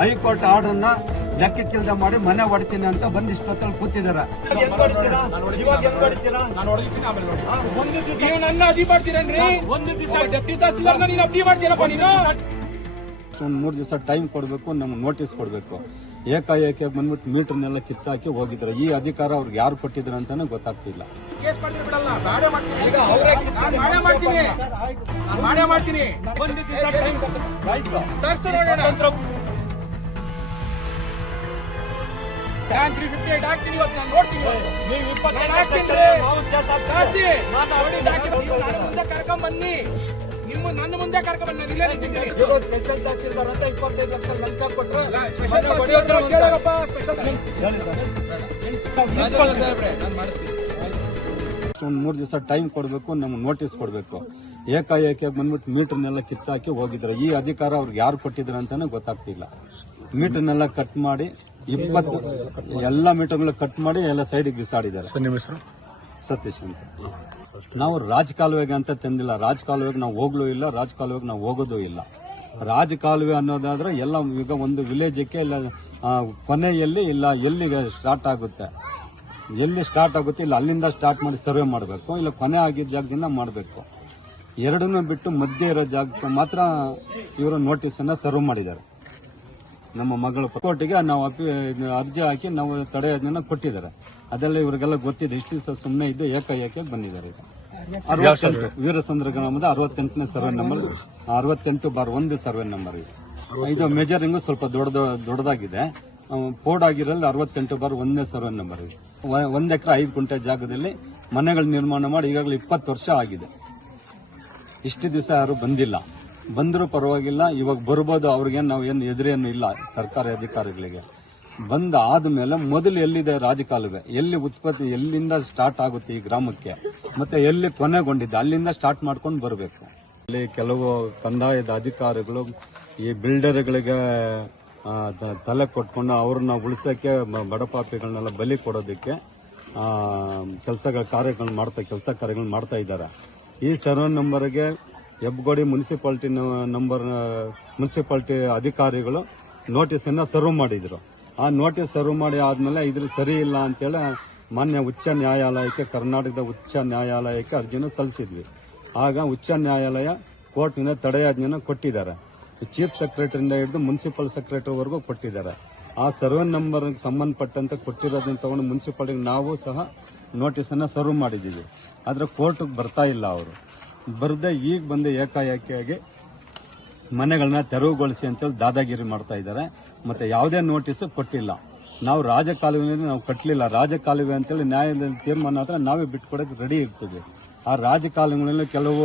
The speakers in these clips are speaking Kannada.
ಹೈಕೋರ್ಟ್ ಆರ್ಡರ್ನ ಲೆಕ್ಕಕ್ಕಿಲ್ದ ಮಾಡಿ ಮನೆ ಹೊಡಿತೀನಿ ಅಂತ ಬಂದು ಇಷ್ಟೊತ್ತಲ್ಲಿ ಕೂತಿದ್ದಾರೆ. ನನ್ನ ಅದಿ ಮಾಡ್ತೀರೇನ್ರಿ? ಒಂದು ದಿವಸ ಡೆಪ್ಟಿ ತಹಸೀಲ್ದಾರ್ ನೀನು ಅಪ್ಡಿ ಮಾಡ್ತೀರಪ್ಪ ನೀನು. ಒಂದು 3 ದಿವಸ ಟೈಮ್ ಕೊಡಬೇಕು, ನಮ್ಗೆ ನೋಟಿಸ್ ಕೊಡಬೇಕು. ಏಕಾಏಕಿ ಬಂದ್ಬಿಟ್ಟು ಮೀಟರ್ನೆಲ್ಲ ಕಿತ್ತಾಕಿ ಹೋಗಿದ್ರು. ಈ ಅಧಿಕಾರ ಅವ್ರಿಗೆ ಯಾರು ಕೊಟ್ಟಿದ್ರು ಅಂತಾನೆ ಗೊತ್ತಾಗ್ತಿಲ್ಲ. ಕರ್ಕೊಂಡ್ಬನ್ನಿ, ನನ್ನ ಮುಂದೆ ಕರ್ಕೊಂಡ್ಬನ್ನಿ. ಸ್ಪೆಷಲ್ ತಹಸೀಲ್ದಾರ್ ಅಂತ 25 ಲಕ್ಷ ಲಂಚ ಕೊಟ್ಟರು. ಒಂದು 3 ದಿವಸ ಟೈಮ್ ಕೊಡಬೇಕು, ನಮ್ಗೆ ನೋಟಿಸ್ ಕೊಡಬೇಕು. ಏಕಾಏಕಿ ಬಂದ್ಬಿಟ್ಟು ಮೀಟರ್ನೆಲ್ಲ ಕಿತ್ತಾಕಿ ಹೋಗಿದ್ರು. ಈ ಅಧಿಕಾರ ಅವ್ರಿಗೆ ಯಾರು ಕೊಟ್ಟಿದ್ರು ಅಂತಾನೆ ಗೊತ್ತಾಗ್ತಿಲ್ಲ. ಮೀಟರ್ನೆಲ್ಲ ಕಟ್ ಮಾಡಿ 20 ಎಲ್ಲ ಮೀಟರ್ಗಳು ಕಟ್ ಮಾಡಿ ಎಲ್ಲ ಸೈಡಿಗೆ ಬಿಸಾಡಿದ್ದಾರೆ. ಸತೀಶ್ ಅಂತ. ನಾವು ರಾಜಕಾಲುವೆಗೆ ಅಂತ ತಂದಿಲ್ಲ. ರಾಜಕಾಲುವೆಗೆ ನಾವು ಹೋಗ್ಲೂ ಇಲ್ಲ, ರಾಜಕಾಲುವೆಗೆ ನಾವು ಹೋಗೋದು ಇಲ್ಲ. ರಾಜಕಾಲುವೆ ಅನ್ನೋದಾದ್ರೆ ಎಲ್ಲ ಈಗ ಒಂದು ವಿಲೇಜಕ್ಕೆ ಇಲ್ಲ ಕೊನೆಯಲ್ಲಿ ಇಲ್ಲ ಎಲ್ಲಿಗೆ ಸ್ಟಾರ್ಟ್ ಆಗುತ್ತೆ, ಎಲ್ಲಿ ಸ್ಟಾರ್ಟ್ ಆಗುತ್ತೆ ಇಲ್ಲ ಅಲ್ಲಿಂದ ಸ್ಟಾರ್ಟ್ ಮಾಡಿ ಸರ್ವೆ ಮಾಡಬೇಕು, ಇಲ್ಲ ಕೊನೆ ಆಗಿದ್ದ ಜಾಗದಿಂದ ಮಾಡಬೇಕು. ಎರಡನ್ನೂ ಬಿಟ್ಟು ಮಧ್ಯೆ ಇರೋ ಜಾಗಕ್ಕೆ ಮಾತ್ರ ಇವರು ನೋಟಿಸನ್ನು ಸರ್ವ್ ಮಾಡಿದ್ದಾರೆ. ನಮ್ಮ ಮಗಳ ಕೋರ್ಟಿಗೆ ನಾವು ಅರ್ಜಿ ಹಾಕಿ ನಾವು ತಡೆಯೋದನ್ನ ಕೊಟ್ಟಿದ್ದಾರೆ. ಅದೆಲ್ಲ ಇವರಿಗೆಲ್ಲ ಗೊತ್ತಿದೆ. ಇಷ್ಟು ದಿವಸ ಸುಮ್ಮನೆ ಇದ್ದು ಏಕಾಏಕಿ ಬಂದಿದ್ದಾರೆ. ಈಗ 68 ವೀರಸಂದ್ರ ಗ್ರಾಮದ 68ನೇ ಸರ್ವೆ ನಂಬರ್, 68/1 ಸರ್ವೆ ನಂಬರ್ ಇದು ಮೆಜರಿಂಗ್ ಸ್ವಲ್ಪ ದೊಡ್ಡದಾಗಿದೆ. ಪೋಡ್ ಆಗಿರಲ್ಲ 68/1 ಸರ್ವೆ ನಂಬರ್ ಇದೆ. 1 ಎಕರೆ 5 ಗುಂಟೆ ಜಾಗದಲ್ಲಿ ಮನೆಗಳ ನಿರ್ಮಾಣ ಮಾಡಿ ಈಗಾಗಲೇ 20 ವರ್ಷ ಆಗಿದೆ. ಇಷ್ಟು ದಿವಸ ಯಾರು ಬಂದಿಲ್ಲ. ಬಂದರೂ ಪರವಾಗಿಲ್ಲ, ಇವಾಗ ಬರ್ಬೋದು. ಅವ್ರಿಗೇನು ನಾವೇನು ಎದುರೇನು ಇಲ್ಲ ಸರ್ಕಾರಿ ಅಧಿಕಾರಿಗಳಿಗೆ. ಬಂದ ಆದ್ಮೇಲೆ ಮೊದಲು ಎಲ್ಲಿದೆ ರಾಜಕಾಲುವೆ, ಎಲ್ಲಿ ಉತ್ಪತ್ತಿ, ಎಲ್ಲಿಂದ ಸ್ಟಾರ್ಟ್ ಆಗುತ್ತೆ ಈ ಗ್ರಾಮಕ್ಕೆ, ಮತ್ತೆ ಎಲ್ಲಿ ಕೊನೆಗೊಂಡಿದೆ ಅಲ್ಲಿಂದ ಸ್ಟಾರ್ಟ್ ಮಾಡ್ಕೊಂಡು ಬರಬೇಕು. ಇಲ್ಲಿ ಕೆಲವು ಕಂದಾಯದ ಅಧಿಕಾರಿಗಳು ಈ ಬಿಲ್ಡರ್ಗಳಿಗೆ ತಲೆ ಕೊಟ್ಕೊಂಡು ಅವ್ರನ್ನ ಉಳಿಸೋಕೆ ಬಡಪಾಪಿಗಳನ್ನೆಲ್ಲ ಬಲಿ ಕೊಡೋದಕ್ಕೆ ಕೆಲಸ ಕಾರ್ಯಗಳು ಮಾಡ್ತಾ ಇದ್ದಾರೆ. ಈ ಸರ್ವೆ ನಂಬರ್ಗೆ ಹೆಬ್ಬಗೋಡಿ ಮುನ್ಸಿಪಾಲಿಟಿ ಅಧಿಕಾರಿಗಳು ನೋಟಿಸನ್ನು ಸರ್ವ್ ಮಾಡಿದ್ರು. ಆ ನೋಟಿಸ್ ಸರ್ವ್ ಮಾಡಿ ಆದ್ಮೇಲೆ ಇದ್ರ ಸರಿ ಇಲ್ಲ ಅಂತೇಳಿ ಮಾನ್ಯ ಉಚ್ಚ ನ್ಯಾಯಾಲಯಕ್ಕೆ, ಕರ್ನಾಟಕದ ಉಚ್ಚ ನ್ಯಾಯಾಲಯಕ್ಕೆ ಅರ್ಜಿನ ಸಲ್ಲಿಸಿದ್ವಿ. ಆಗ ಉಚ್ಚ ನ್ಯಾಯಾಲಯ ಕೋರ್ಟ್ನಿಂದ ತಡೆಯಾಜ್ಞೆನ ಕೊಟ್ಟಿದ್ದಾರೆ. ಚೀಫ್ ಸೆಕ್ರೆಟರಿಯಿಂದ ಹಿಡಿದು ಮುನ್ಸಿಪಲ್ ಸೆಕ್ರೆಟರಿವರೆಗೂ ಕೊಟ್ಟಿದ್ದಾರೆ. ಆ ಸರ್ವೆ ನಂಬರ್ಗೆ ಸಂಬಂಧಪಟ್ಟಂತೆ ಕೊಟ್ಟಿರೋದನ್ನ ತಗೊಂಡು ಮುನ್ಸಿಪಾಲಿಟಿಗೆ ನಾವು ಸಹ ನೋಟಿಸನ್ನು ಸರ್ವ್ ಮಾಡಿದ್ದೀವಿ. ಆದರೆ ಕೋರ್ಟ್ಗೆ ಬರ್ತಾ ಇಲ್ಲ. ಅವರು ಬರದೆ ಈಗ ಬಂದು ಏಕಾಏಕಿಯಾಗಿ ಮನೆಗಳನ್ನ ತೆರವುಗೊಳಿಸಿ ಅಂತೇಳಿ ದಾದಾಗಿರಿ ಮಾಡ್ತಾ ಇದ್ದಾರೆ. ಮತ್ತೆ ಯಾವುದೇ ನೋಟಿಸ್ ಕೊಟ್ಟಿಲ್ಲ. ನಾವು ರಾಜಕಾಲುವೆಯಲ್ಲಿ ನಾವು ಕಟ್ಟಲಿಲ್ಲ. ರಾಜಕಾಲುವೆ ಅಂತೇಳಿ ನ್ಯಾಯಾಲಯದ ತೀರ್ಮಾನ ಹತ್ರ ನಾವೇ ಬಿಟ್ಕೊಡಕ್ಕೆ ರೆಡಿ ಇರ್ತೀವಿ. ಆ ರಾಜಕಾಲುವೆಗಳಲ್ಲಿ ಕೆಲವು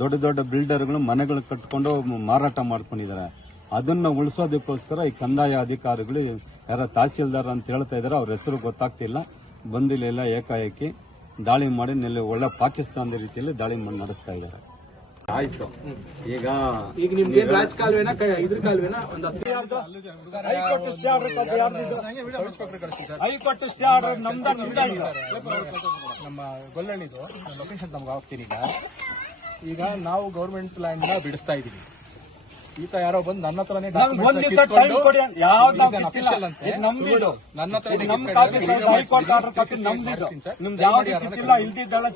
ದೊಡ್ಡ ದೊಡ್ಡ ಬಿಲ್ಡರ್ಗಳು ಮನೆಗಳು ಕಟ್ಕೊಂಡು ಮಾರಾಟ ಮಾಡ್ಕೊಂಡಿದ್ದಾರೆ. ಅದನ್ನ ಉಳಿಸೋದಕ್ಕೋಸ್ಕರ ಈ ಕಂದಾಯ ಅಧಿಕಾರಿಗಳು ಯಾರ ತಹಸೀಲ್ದಾರ್ ಅಂತ ಹೇಳ್ತಾ ಇದ್ದಾರೆ, ಅವ್ರ ಹೆಸರು ಗೊತ್ತಾಗ್ತಿಲ್ಲ. ಬಂದಿಲ್ಲ, ಏಕಾಏಕಿ ದಾಳಿ ಮಾಡಿ ಒಳ್ಳೆ ಪಾಕಿಸ್ತಾನದ ರೀತಿಯಲ್ಲಿ ದಾಳಿ ನಡೆಸ್ತಾ ಇದ್ದಾರೆ. ಆಯ್ತು, ಈಗ ನಿಮ್ಗೆ ರಾಜಕಾಲುವೆನ ಇದ್ರ ಕಾಲುವೆನ ಒಂದು ಹೈಕೋರ್ಟ್ ಸ್ಟೇ ಆರ್ಡರ್ ನಮ್ಮ ಗೊಲ್ಲಣಿದು ಲೊಕೇಶನ್ ನಮ್ಗೆ ಆಗ್ತೀನಿ. ಈಗ ನಾವು ಗೌರ್ಮೆಂಟ್ ಲ್ಯಾಂಡ್ ನ ಬಿಡಿಸ್ತಾ ಇದೀವಿ. ಈತ ಯಾರೋ ಬಂದು ನನ್ನ ಹತ್ರನೇ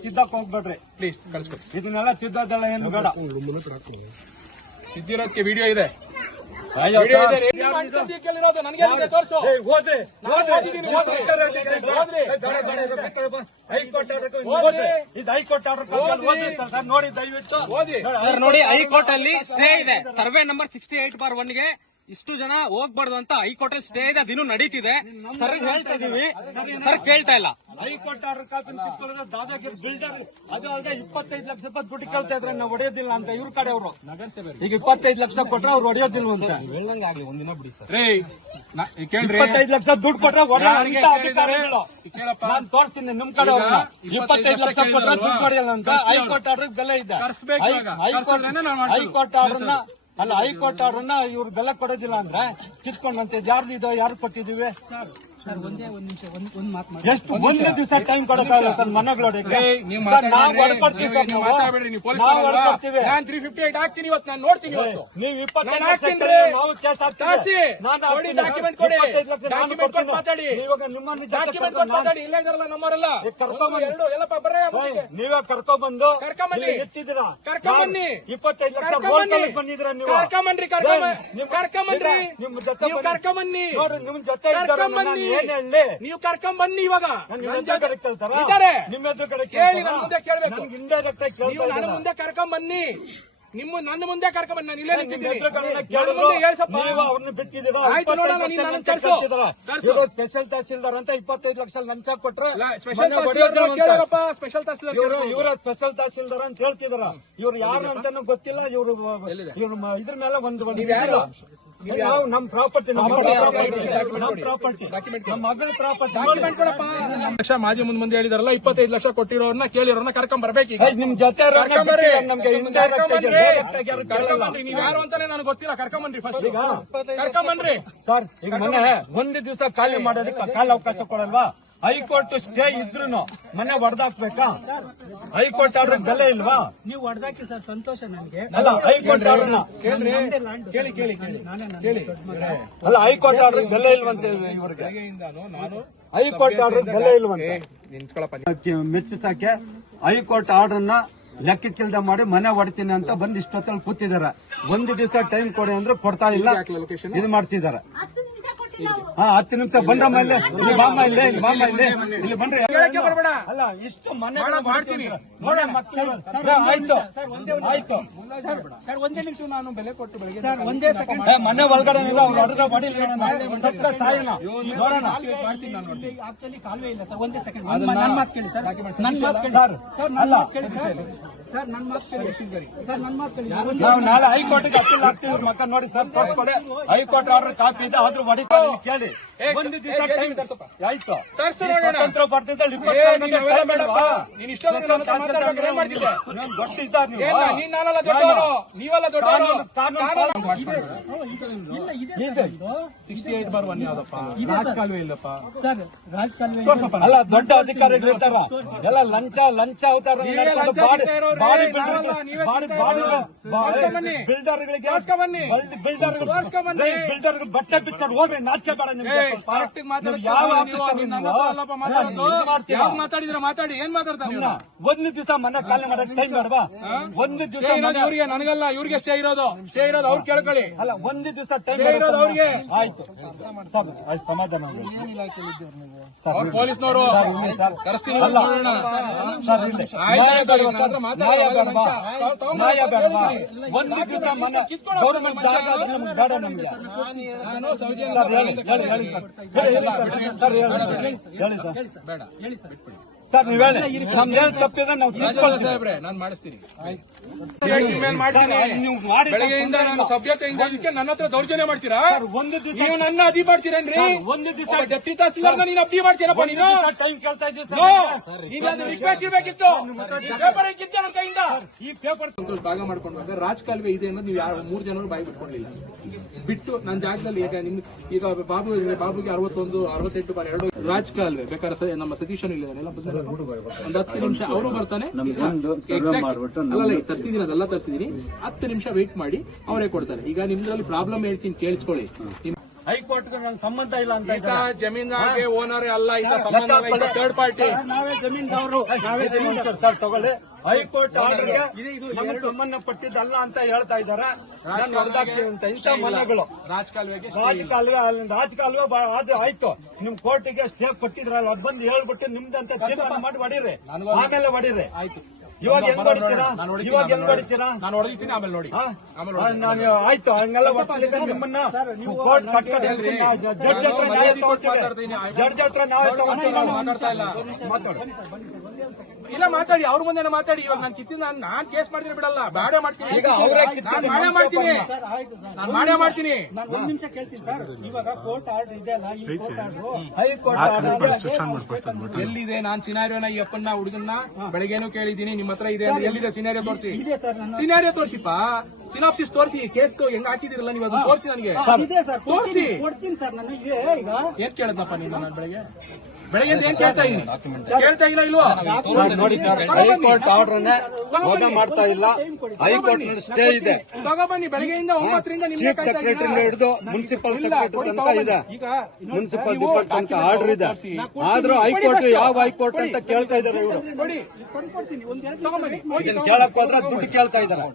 ತಿದ್ದಕ್ ಹೋಗ್ಬೇಡ್ರಿ ಪ್ಲೀಸ್, ಕಳ್ಸ್ಕೊಡಿ. ಇದನ್ನೆಲ್ಲ ತಿದ್ದೋದೆಲ್ಲ ಏನು ಬೇಡ. ತಿದ್ದಿರೋದಕ್ಕೆ ವಿಡಿಯೋ ಇದೆ. ನೋಡಿ, ಹೈಕೋರ್ಟ್ ಅಲ್ಲಿ ಸ್ಟೇ ಇದೆ. ಸರ್ವೆ ನಂಬರ್ 68/1 ಗೆ ಇಷ್ಟು ಜನ ಹೋಗ್ಬಾರ್ದು ಅಂತ ಹೈಕೋರ್ಟ್ ಅಲ್ಲಿ ಸ್ಟೇ ಇದೆ. ಅದಿನ್ನೂ ನಡೀತಿದೆ. ಸರ್ ಹೇಳ್ತಾ ಇದೀವಿ, ಸರ್ ಕೇಳ್ತಾ ಇಲ್ಲ. ಹೈಕೋರ್ಟ್ ಆರ್ಡರ್ ಕಾಪಿ ದಾದಾಗಿರಿ ಬಿಲ್ಡರ್ ಅದು ಅಲ್ಲದೆ 25 ಲಕ್ಷ ರೂಪಾಯಿ ದುಡ್ಡು ಕೇಳ್ತಾ ಇದ್ರೆ ನಾವು ಹೊಡೆಯೋದಿಲ್ಲ ಅಂತ ಇವ್ರ ಕಡೆ ಅವರು. ಈಗ 25 ಲಕ್ಷ ಕೊಟ್ರೆ ಅವ್ರು ಹೊಡೆಯೋದಿಲ್ಲ ಅಂತ. ಹೇಳಂಗಾಗ್ಲಿ, ಒಂದಿನ ಬಿಡಿ ಸರ್. 25 ಲಕ್ಷ ದುಡ್ಡು ಕೊಟ್ರೆ ಅಧಿಕಾರಿಗಳು ನಾನು ತೋರಿಸ್ತೀನಿ ನಿಮ್ ಕಡೆ ಅವ್ರನ್ನ. 25 ಲಕ್ಷ ಕೊಟ್ರೆ ದುಡ್ಡು ಹೊಡೆಯಲ್ಲ ಅಂತ ಹೈಕೋರ್ಟ್ ಆರ್ಡರ್ ಬೆಲೆ ಇದೆ. ಹೈಕೋರ್ಟ್ ಆರ್ಡರ್ನ ಅಲ್ಲ, ಹೈಕೋರ್ಟ್ ಆರ್ಡರ್ನ ಇವ್ರು ಬೆಲೆ ಕೊಡೋದಿಲ್ಲ ಅಂದ್ರೆ ಕಿತ್ಕೊಂಡಂತೆ ಯಾರ್ದು ಇದೋ ಯಾರು ಕೊಟ್ಟಿದೀವಿ ಸರ್ ಒಂದೇ ಒಂದ್ ನಿಮಿಷ ಒಂದ್ ಮಾತು ಮಾಡಿ. ಎಷ್ಟು ಒಂದೇ ದಿವಸ ಟೈಮ್ ಕೊಡಕ್ಕಾಗಲ್ಲ ಸರ್ ಮನೆಗಳೊಳಗೆ. ನೀವು ನಾವು ಹೊಡ್ಕೊಡ್ತೀವಿ ಸರ್, ನಾವು. ಮಾತಾಡ್ಬೇಡ್ರಿ, ನೀವು ಪೊಲೀಸ್ ನಾವು ಹೊಡ್ಕೊಡ್ತೀವಿ. ನಾನು 358 ಹಾಕ್ತೀನಿ ಇವತ್ತು, ನಾನು ನೋಡ್ತೀನಿ ಇವತ್ತು. ನೀವು ನಾನು 25 ಹಾಕ್ತೀನಿ ಲಕ್ಷ ರೀ. ನಾವು ಕೇಸ್ ಹಾಕ್ತೀವಿ. ತಾಸಿ. ನಾನು ಕೊಡಿ, ಹಾಕ್ತೀನಿ. ಡಾಕ್ಯುಮೆಂಟ್ ಕೊಡಿ. 25 ಲಕ್ಷ ನಾನು ಡಾಕ್ಯುಮೆಂಟ್ ಕೊಟ್ಟು ಕೊಡ್ತೀನಿ. ಮಾತಾಡಿ. ಇವಾಗ ನಿಮ್ಮನ್ನ ಜೊತೆ ಡಾಕ್ಯುಮೆಂಟ್ ಕರ್ಕೊಂಡು ಕೊಟ್ಟು ಮಾತಾಡಿ. ಇಲ್ಲೇ ಇದಾರಲ್ಲ ನಮ್ಮವರೆಲ್ಲ. ಕರ್ಕೊಂಬನ್ನಿ. ಎರಡು ಎಲ್ಲಪ್ಪ ಬರ್ರೆ ನೀವೇ ಕರ್ಕೊಂಡ್ಬಂದು ಕರ್ಕೊಂಬನ್ನಿ. ಎತ್ತಿದ್ದೀರಾ. ಕರ್ಕೊಂಬನ್ನಿ. 25 ಲಕ್ಷ ಕರ್ಕೊಂಬನ್ನಿ. ರೋಲ್ ಬಂದಿದ್ದೀರಾ ನೀವು. ಕರ್ಕೊಂಬನ್ನಿ. ಕರ್ಕೊಂಬನ್ನಿ. ನಿಮ್ಮ ಜೊತೆ ನೀವು ಕರ್ಕೊಂಬನ್ನಿ. ನೋಡ್ರಿ ನಿಮ್ ಜೊತೆ ಇದ್ದಾರೆ. ನಾನು ಕರ್ಕೊಂಬನ್ನಿ. ಏನ್ ಹೇಳಿ ನೀವು ಕರ್ಕೊಂಬನ್ನಿ ಇವಾಗ. ನಿಮ್ಮ ಎದುರು ಕಡೆ ಕೇಳ್ತಾರ. ಇದ್ದಾರೆ. ನಿಮ್ಮ ಎದುರು ಕಡೆ ಕೇಳಿ, ನನ್ನ ಮುಂದೆ ಕೇಳ್ಬೇಕು. ನನಗೆ ಇಂಡೈರೆಕ್ಟ್ ಆಗಿ ನೀವು ಕೇಳ್ತಾ ನನ್ನ ಇದ್ದಾರೆ. ಮುಂದೆ ಕರ್ಕೊಂಬನ್ನಿ. ನನ್ನ ಮುಂದೆ ಕರ್ಕೊಂಬನ್ನಿ. ನಾನು ಇಲ್ಲೇ ನಿಮ್ಮ ನಿಂತಿದ್ದೀನಿ. ಎದುರು ಕಡೆ ನನ್ನ ಕೇಳಿದ್ರು ಮುಂದೆ ಹೇಳ್ಸಪ್ಪ. ನೀವು ಅವ್ರನ್ನ ಬಿಟ್ಟಿದ್ದೀರಾ. ಆಯ್ತು 25 ನೋಡೋಣ, ಲಕ್ಷ ನೀನು ಲಂಚ ತರ್ಸು. ಕೊಟ್ಟಿದ್ದೀರಾ. ತರ್ಸು. ಇವರು ಸ್ಪೆಷಲ್ ತಹಸೀಲ್ದಾರ್ ಅಂತ 25 ಲಕ್ಷ ಲಂಚ ಕೊಟ್ರೆ ಸ್ಪೆಷಲ್ ಮನೆ ಹೊಡೆಯೋದು ಅಂತ. ಕೇಳಪ್ಪ. ಸ್ಪೆಷಲ್ ತಹಸೀಲ್ದಾರ್ ಇವ್ರ ಸ್ಪೆಷಲ್ ತಹಸೀಲ್ದಾರ್ ಅಂತ ಹೇಳ್ತಿದಾರ. ಇವ್ರು ಯಾರು ಅಂತಾನು ಗೊತ್ತಿಲ್ಲ. ಇವ್ರು ಇದ್ರ ಮೇಲೆ ಒಂದು ಯಾರು? ನಾವು ನಮ್ ಪ್ರಾಪರ್ಟಿ, ನಮ್ಮ ಪ್ರಾಪರ್ಟಿ, ಡಾಕ್ಯುಮೆಂಟ್ ನಮ್ಮ ಮಗಳ ಪ್ರಾಪರ್ಟಿ. ಡಾಕ್ಯುಮೆಂಟ್ ಕೊಡಪ್ಪ. ಲಕ್ಷ ಮಾಜಿ ಮುಂದೆ ಹೇಳಿದಾರಲ್ಲ, 25 ಲಕ್ಷ ಕೊಟ್ಟಿರೋರ್ನ ಕೇಳಿರೋರ್ನ ಕರ್ಕೊಂಡ್ ಬರ್ಬೇಕು ಈಗ. ನಿಮ್ ಜೊತೆ ಕರ್ಕೊಂಬರ್ರಿ. ನಮ್ಗೆ ಇಂಡೈರೆಕ್ಟ್ ಆಗಿ direct ಆಗಿ ಯಾರು ಕೇಳಲ್ಲ. ಕರ್ಕೊಂಬನ್ರಿ. ನೀವ್ ಯಾರು ಅಂತಾನೆ ನನಗೆ ಗೊತ್ತಿಲ್ಲ. ಕರ್ಕೊಂಬನ್ರಿ ಫಸ್ಟ್. ಕರ್ಕೊಂಬನ್ರಿ. ಸರ್ ಈಗ ಮನೆ ಒಂದು ದಿವಸ ಖಾಲಿ ಮಾಡೋದಕ್ಕೆ ಕಾಲ ಅವಕಾಶ ಕೊಡಲ್ವಾ? ಹೈಕೋರ್ಟ್ ಸ್ಟೇ ಇದ್ರು ಮನೆ ಹೊಡೆದಾಕ್ಬೇಕಾ? ಹೈಕೋರ್ಟ್ ಆರ್ಡರ್ ಬೆಲೆ ಇಲ್ವಾ? ನೀವು ಹೊಡೆದಾಕಿ ಸರ್, ಸಂತೋಷ ನನಗೆ. ಅಲ್ಲ ಹೈಕೋರ್ಟ್ ಆರ್ಡರ್ನ ಕೇಳ್ರಿ. ಕೇಳಿ ಕೇಳಿ ಕೇಳಿ. ಅಲ್ಲ ಹೈಕೋರ್ಟ್ ಆರ್ಡರ್ ಬೆಲೆ ಇಲ್ವಂತೆ ಇವ್ರಿಗೆ. ನಾನು ಹೈಕೋರ್ಟ್ ಆರ್ಡರ್ ಬೆಲೆ ಇಲ್ವಂತೆ. ನಿಂತ್ಕೊಳಪ್ಪ. ಮೆಚ್ಚಿಸಕ್ಕೆ ಹೈಕೋರ್ಟ್ ಆರ್ಡರ್ನ ಲೆಕ್ಕಕ್ಕಿಲ್ದ ಮಾಡಿ ಮನೆ ಹೊಡ್ತೀನಿ ಅಂತ ಬಂದು ಇಷ್ಟೊತ್ತಲ್ಲಿ ಕೂತಿದ್ದಾರೆ. ಒಂದು ದಿವಸ ಟೈಮ್ ಕೊಡಿ ಅಂದ್ರೆ ಕೊಡ್ತಾ ಇಲ್ಲ, ಇದು ಮಾಡ್ತಿದ್ದಾರೆ. 10 ನಿಮಿಷ ಬಂದ್ರಮ್ಮ ಇಲ್ಲೇ, ಇಲ್ಲಿ ಬಾಮ್ಮ ಇಲ್ಲೇ, ಇಲ್ಲಿ ಬಾಮ್ಮ ಇಲ್ಲೇ, ಇಲ್ಲಿ ಬನ್ರಿ. ಕೇಳಕ್ಕೆ ಬರ್ಬೇಡ. ಅಲ್ಲ ಇಷ್ಟು ಮನೆ ಮಾಡ್ತೀನಿ. ನೋಡ ಮತ್ತೆ ಆಯ್ತು ಆಯ್ತು ಸರ್ ಒಂದೇ ನಿಮಿಷ ನಾನು ಬೆಲೆ ಕೊಟ್ಟು ಬೆಳಗ್ಗೆ ಸರ್ ಒಂದೇ ಸೆಕೆಂಡ್ ಮನೆ ಒಳಗಡೆ ಅವ್ರು ಹೊಡೆದ ಬಡಿ ಸತ್ರ ಸಾಯೋಣ ನೋಡೋಣ. ಆಕ್ಚುಲಿ ಕಾಲುವೆ ಇಲ್ಲ ಸರ್. ಒಂದೇ ಸೆಕೆಂಡ್ ನನ್ನ ಮಾತು ಕೇಳಿ ಸರ್. ನನ್ನ ಮಾತು ಕೇಳಿ ಸರ್. ನನ್ನ ಮಾತು ಕೇಳಿ ಸರ್. ಸರ್ ನನ್ನ ಮಾತು ಕೇಳಿ ಸರ್. ನನ್ನ ಮಾತು ಕೇಳಿ. ನಾವು ನಾಳೆ ಹೈಕೋರ್ಟ್ಗೆ ಅಪೀಲ್ ಆಗ್ತೀವಿ. ಮಕ್ಕ ನೋಡಿ ಸರ್ ತೋರಿಸ್ಕೊಡಿ. ಹೈಕೋರ್ಟ್ ಆರ್ಡರ್ ಕಾಪಿ ಇದೆ, ಆದ್ರೂ ಹೊಡಿತಾರೆ ಕೇಳಿ. ಒಂದು ದಿವಸ ಟೈಮ್ ಆಯ್ತು. ಸ್ವತಂತ್ರ ಬರ್ತಿದ್ದ ನೀನ್ ಇಷ್ಟ ಮಾತಾಡ್ಬೇಕಾದ್ರೆ ಏನ್ ಮಾಡ್ತಿದ್ದೆ? ಗೊತ್ತಿದ್ದಾರೆ ನೀವು. ನೀನ್ ನಾನಲ್ಲ ದೊಡ್ಡವರು, ನೀವೆಲ್ಲ ದೊಡ್ಡವರು. ಇಲ್ಲ ಇದೆ 68/1 ಯಾವ್ದಪ್ಪ? ರಾಜಕಾಲುವೆ ಇಲ್ಲಪ್ಪ ಸರ್. ರಾಜಕಾಲುವೆ ಅಲ್ಲ ದೊಡ್ಡ ಅಧಿಕಾರಿಗಳು ಇರ್ತಾರ ಎಲ್ಲ ಲಂಚ ಅವತಾರ ಬಿಲ್ಡರ್ ಬಟ್ಟೆ ಬಿಚ್ಕೊಂಡು ಹೋಗ್ರಿ. ನಾಚಿಕೆ ಬೇಡ ನಿಮ್ಗೆ. ಮಾತಾಡಿದ್ರೆ ಮಾತಾಡಿ. ಏನ್ ಮಾತಾಡ್ತಾನೆ? ಒಂದು ದಿವಸ ಮನೆ ಖಾಲಿ ಮಾಡಕ್ ಟೈಮ್ ಬೇಡವಾ? ಒಂದು ದಿವಸ ಇವ್ರಿಗೆ ನನಗಲ್ಲ, ಇವ್ರಿಗೆ ಸ್ಟೇ ಇರೋದು ಅವ್ರು ಕೇಳ್ಕೊಳ್ಳಿ. ಅಲ್ಲ ಒಂದು ದಿವಸ ಟೈಮ್ ಇರೋದು ಅವ್ರಿಗೆ. ಆಯ್ತು ಸರ್, ಆಯ್ತು ಸಮಾಧಾನ. ಪೊಲೀಸ್ನವರು ಕರೆಸ್ತೀನಿ. ನ್ಯಾಯ ಬೇಡವಾ? ಒಂದು ದಿವಸ ಮನೆ ಗೌರ್ಮೆಂಟ್ ಜಾಗ ನಮ್ಗೆ ಬೇಡ ನಮ್ಗೆ. ಹೇಳಿ ಸರ್. ಸರ್ ನೀವ್ ಹೇಳಿ, ನಮ್ದೇನ್ ತಪ್ಪಿದ್ರೆ ನಾವು ತಿಳ್ಕೊಳ್ಳಿ ಸಾಹೇಬ್ರೆ, ನಾನು ಮಾಡಿಸ್ತೀನಿ. ಬೆಳಗ್ಗೆಯಿಂದ ನಾನು ಸಭ್ಯತೆಯಿಂದ ಇದಕ್ಕೆ ನನ್ನ ಹತ್ರ ದೌರ್ಜನ್ಯ ಮಾಡ್ತೀರಾ? ಒಂದು ದಿವಸ ನೀವು ನನ್ನ ಅದಿ ಮಾಡ್ತೀರೇನ್ರಿ? ಒಂದು ದಿವಸ ಡೆಪ್ಟಿ ತಹಸೀಲ್ದಾರ್ ನೀನು ಅಪ್ಡಿ ಮಾಡ್ತೀರಪ್ಪ ನೀನು? ಟೈಮ್ ಕೇಳ್ತಾ ಇದ್ದೀವಿ ನೀನು ಅದು ರಿಕ್ವೆಸ್ಟ್ ಇರ್ಬೇಕಿತ್ತು. ಪೇಪರ್ ಕಿತ್ತ ನನ್ನ ಕೈಯಿಂದ. ಈ ಪೇಪರ್ ಭಾಗ ಮಾಡ್ಕೊಂಡು ರಾಜಕಾಲುವೆ ಇದೆ ಅನ್ನೋದು ನೀವು ಯಾರು 3 ಜನರು ಬಾಯಿ ಬಿಟ್ಕೊಂಡಿಲ್ಲ. ಬಿಟ್ಟು ನನ್ನ ಜಾಗದಲ್ಲಿ ಈಗ ಬಾಬುಗೆ 61, 68/2 ರಾಜಕಾಲುವೆ ಬೇಕಾದ್ರೆ ನಮ್ಮ ಸತೀಶನ್ ಇಲ್ಲಿದ್ದಾನೆಲ್ಲ ಒಂದು 10 ನಿಮಿಷ ಅವರು ಬರ್ತಾನೆ. ಅಲ್ಲ ತರಿಸಿದೀನಿ, ಅದೆಲ್ಲ ತರಿಸಿದೀನಿ. 10 ನಿಮಿಷ ವೇಟ್ ಮಾಡಿ ಅವರೇ ಕೊಡ್ತಾರೆ. ಈಗ ನಿಮ್ದ್ರಲ್ಲಿ ಪ್ರಾಬ್ಲಮ್ ಹೇಳ್ತೀನಿ, ಕೇಳಿಸ್ಕೊಳ್ಳಿ. ಹೈಕೋರ್ಟ್ಗೆ ನನ್ ಸಂಬಂಧ ಇಲ್ಲ ಅಂತ ಈತ ಜಮೀನ್ದಾರ್ಗೆ ಓನರ್ ಅಲ್ಲ, ಈತ ಸಂಬಂಧ ಇಲ್ಲ, ಥರ್ಡ್ ಪಾರ್ಟಿ. ನಾವೇ ಜಮೀನ್ದವರು. ಸರ್ ತಗೊಳ್ಳಿ. ಹೈಕೋರ್ಟ್ ಆರ್ಡರ್ಗೆ ನಮಗೆ ಸಂಬಂಧಪಟ್ಟಿದ್ದಲ್ಲ ಅಂತ ಹೇಳ್ತಾ ಇದ್ದಾರೆ. ನಾನು ಹೊಡೆದಾಕ್ತೀವಿ ಅಂತ ಇಂಥ ಮನೆಗಳು ರಾಜಕಾಲುವೆಗೆ ರಾಜಕಾಲುವೆ ಆದ್ರೆ ಆಯ್ತು. ನಿಮ್ ಕೋರ್ಟಿಗೆ ಸ್ಟೇ ಕೊಟ್ಟಿದ್ರಲ್ಲ, ಅದ್ ಬಂದು ಹೇಳ್ಬಿಟ್ಟು ನಿಮ್ದಂತ ತೀರ್ಮಾನ ಮಾಡಿ ಹೊಡೀರಿ, ಆಮೇಲೆ ಹೊಡೀರಿ. ಆಯ್ತು. ಇವಾಗ ಹೆಂಗ್ ಹೊಡಿತೀರಾ? ನಾನು ಹೊಡೆದಿದ್ದೀನಿ, ಆಮೇಲೆ ನೋಡಿ. ನಾನು ಆಯ್ತು ಹಂಗೆಲ್ಲ ಹೊಡ್ಸಲಿಕ್ಕೆ ನಿಮ್ಮನ್ನ ಕೋರ್ಟ್ ಕಟ್ಕೊಂಡು ಜಡ್ಜ್ ಹತ್ರ ನ್ಯಾಯ ತಗೋತೀವಿ. ಜಡ್ಜ್ ಹತ್ರ ನ್ಯಾಯ ತಗೋತೀವಿ. ಮಾತಾಡ್ತಾ ಇಲ್ಲ. ಮಾತಾಡು. ಇಲ್ಲ ಮಾತಾಡಿ, ಅವ್ರ ಮುಂದೆ ಮಾತಾಡಿ. ಇವಾಗ ನಾನು ಕಿತ್ತಿನ ನಾನ್ ಕೇಸ್ ಮಾಡ್ತೀನಿ ಬಿಡಲ್ಲ, ಮಾಡೇ ಮಾಡ್ತೀನಿ. ಈಗ ಅವರೇ ನಾನ್ ಮಾಡೇ ಮಾಡ್ತೀನಿ, ಸರ್ ಆಯ್ತು ಸರ್, ನಾನು ಮಾಡೇ ಮಾಡ್ತೀನಿ. ನಾನು ಒಂದ್ ನಿಮಿಷ ಕೇಳ್ತೀನಿ ಸರ್. ಇವಾಗ ಕೋರ್ಟ್ ಆರ್ಡರ್ ಇದೆ ಅಲ್ಲ, ಈ ಕೋರ್ಟ್ ಆರ್ಡರ್ ಹೈಕೋರ್ಟ್ ಎಲ್ಲಿದೆ? ನಾನ್ ಸಿನಾರಿಯೋನ ಈ ಅಪ್ಪನ್ನ ಹುಡುಗನ್ನ ಬೆಳಗ್ಗೆನೂ ಕೇಳಿದೀನಿ, ನಿಮ್ ಹತ್ರ ಇದೆ ಅಂದ್ರೆ ಎಲ್ಲಿದೆ ಸಿನಾರಿಯೋ ತೋರಿಸಿ. ಇದೆ ಸರ್, ನನ್ನ ಸಿನಾರಿಯೋ ತೋರಿಸಿಪ್ಪ, ಸಿನಾಪ್ಸಿಸ್ ತೋರಿಸಿ, ಕೇಸ್ ಹೆಂಗ್ ಹಾಕಿದಿರಲ್ಲ ನೀವು ಅದನ್ನ ತೋರಿಸಿ ನನಗೆ. ಇದೆ ಸರ್, ತೋರಿಸಿ. ಕೊಡ್ತೀನಿ ಸರ್. ನಾನು ಇದೆ ಈಗ ಏನ್ ಕೇಳದ್ನಪ್ಪ ನೀನು? ನಾನು ಬೆಳಗ್ಗೆ ಏನ್ ಕೇಳ್ತಾ ಇಲ್ಲ ಇಲ್ವಾ? ನೋಡಿ ಸರ್, ಹೈಕೋರ್ಟ್ ಆರ್ಡರ್ ಭಂಗ ಮಾಡ್ತಾ ಇಲ್ಲ. ಹೈಕೋರ್ಟ್ ಸ್ಟೇ ಇದೆ. ತಗೊಬನ್ನಿ, ಬೆಳಗ್ಗೆಯಿಂದ 9ರಿಂದ ನಿಮ್ಗೆ ಚೀಫ್ ಸೆಕ್ರೆಟರಿ ಹಿಡಿದು ಮುನ್ಸಿಪಲ್ ಸೆಕ್ರೆಟರಿ ತನಕ ಇದೆ, ಈಗ ಮುನ್ಸಿಪಲ್ ಡಿಪಾರ್ಟ್ಮೆಂಟ್ ತನಕ ಆರ್ಡರ್ ಇದೆ. ಆದ್ರೂ ಹೈಕೋರ್ಟ್ ಯಾವ ಹೈಕೋರ್ಟ್ ಅಂತ ಕೇಳ್ತಾ ಇದಾರೆ ಇವರು. ಕೊಡಿ, ತಂದ್ಕೊಡ್ತೀನಿ. ಒಂದೆರಡು ತಗೊಂಬನ್ನಿ, ಹೋಗಿ ಇದನ್ನ ಕೇಳಕ್ ಹೋದ್ರೆ ದುಡ್ಡು ಕೇಳ್ತಾ ಇದಾರೆ.